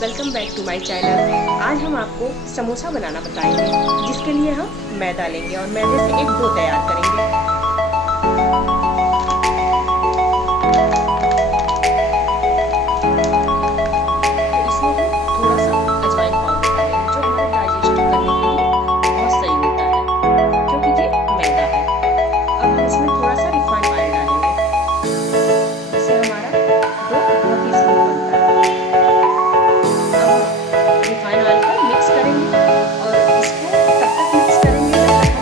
Welcome back to my channel. आज हम आपको समोसा बनाना बताएंगे, जिसके लिए हम मैदा लेंगे और मैदे से एक डो तैयार करेंगे। तो इसमें हम थोड़ा सा अजवाइन पाउडर डालेंगे, जो हमारे डाइजेस्ट करने के लिए बहुत सही होता है, क्योंकि ये मैदा है। अब हम इसमें थोड़ा सा रिफाइंड ऑयल डालेंगे, जिससे हमारा डो बहुत ही स्मूथ बनता है। रिफाइंड ऑयल को मिक्स करेंगे और इसको तब तक मिक्स करेंगे जब तक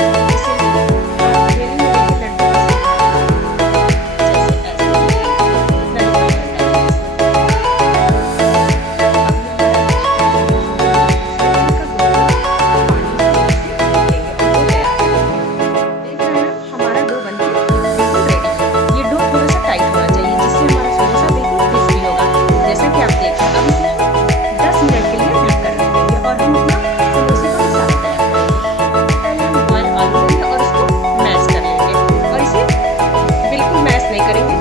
हमें इसे थैली में लेके लड्डू जैसे ऐसे इतना रिफाइंड ऑयल डालेंगे हमारा डो बन के बिल्कुल रेडी है। ये डो थोड़ा सा टाइट होना चाहिए, जिससे हमारा समोसा बिल्कुल क्रिस्पी होगा। जैसा कि आप देख रहे हैं, अब इसे 10 मिनट के लिए ढक कर रखेंगे और हम अपना समोसे का मसाला तैयार करेंगे। पहले हम बॉयल आलू लेंगे और इसको मैश कर लेंगे, और इसे बिल्कुल मैश नहीं करेंगे,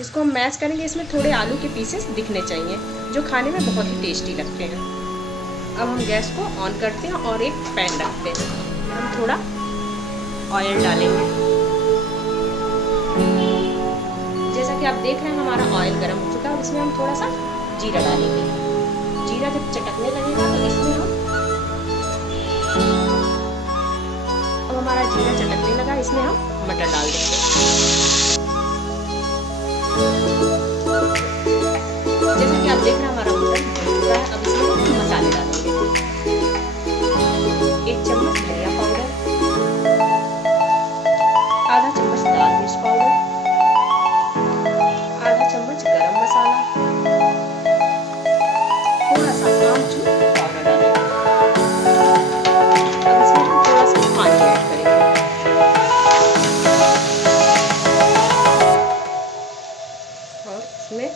इसको हम मैश करेंगे। इसमें थोड़े आलू के पीसेस दिखने चाहिए, जो खाने में बहुत ही टेस्टी लगते हैं। अब हम गैस को ऑन करते हैं और एक पैन रखते हैं। हम थोड़ा ऑयल डालेंगे। जैसा कि आप देख रहे हैं, हमारा ऑयल गर्म हो चुका है और इसमें हम थोड़ा सा जीरा डालेंगे। जीरा जब चटकने लगेगा तो इसमें हम अब हमारा जीरा चटकने लगा, इसमें हम मटर डाल देंगे। जैसा कि आप देख रहे हैं, हमारा मटर बन चुका है। अब इसमें हम मसाले डालेंगे। 1 चम्मच धनिया पाउडर, आधा चम्मच लाल मिर्च पाउडर, आधा चम्मच गरम मसाला, थोड़ा सा आमचूर पाउडर डालेंगे। अब इसमें हम थोड़ा सा पानी ऐड करेंगे और इसमें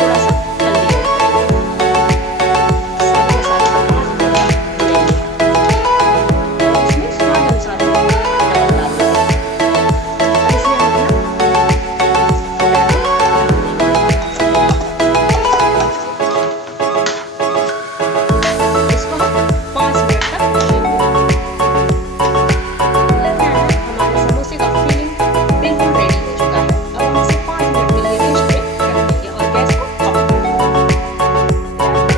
थोड़ा सा हल्दी ऐड करेंगे। सारे मसाले को हाथ में मिलाएंगे और इसमें स्वाद अनुसार नमक डालेंगे। और इसमें हम अपना इसको हम 5 मिनट तक भूनेंगे। लगता है हमारे समोसे का फिलिंग बिल्कुल रेडी हो चुका है। अब हम इसे 5 मिनट के लिए रेस्ट पे रख देंगे और गैस को ऑफ कर देंगे। और इसको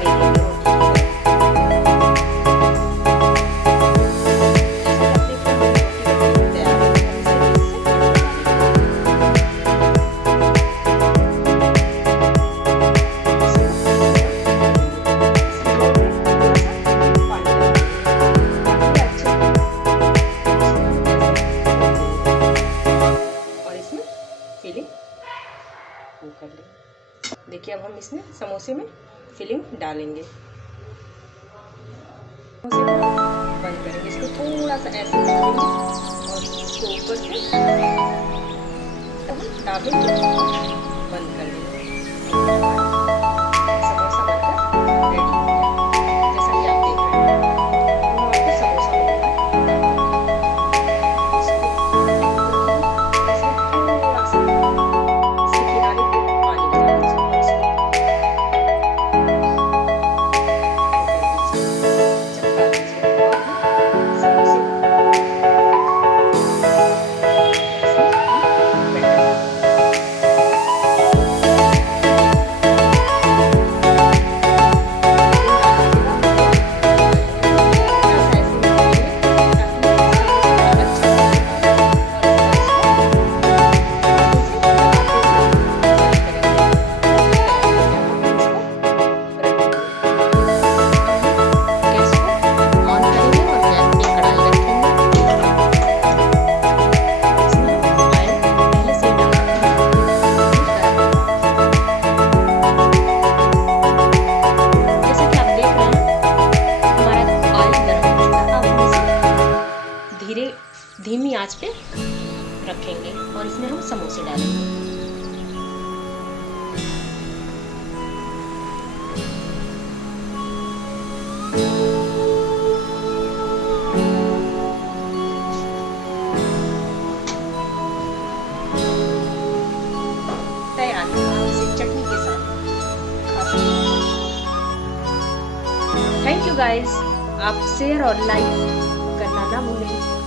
बेलेंगे रोटी की तरह। जैसे कि आप देख रहे हैं, हमारी रोटी बिल्कुल तैयार है। हम इसे बीच से निकालेंगे। और इसमें फिलिंग वो कर लेंगे। देखिए, अब हम इसमें समोसे में फिलिंग डालेंगे। समोसे को बंद करेंगे, इसको थोड़ा सा ऐसे डालेंगे और इसको ऊपर से हम दाबेंगे और बंद कर देंगे। समोसा बनकर रेडी हो गया। जैसा कि आप देख रहे हैं, हम आपको समोसा बना रहे हैं। इसको ऐसे थोड़ा सा इसके किनारे पे पानी लगा दीजिए और इसको चिपका दीजिए और हम समोसे को ऐसे हम बेटर धीमी आंच पे रखेंगे और इसमें हम समोसे डालेंगे। थैंक यू गाइस, आप शेयर और लाइक करना ना भूलें।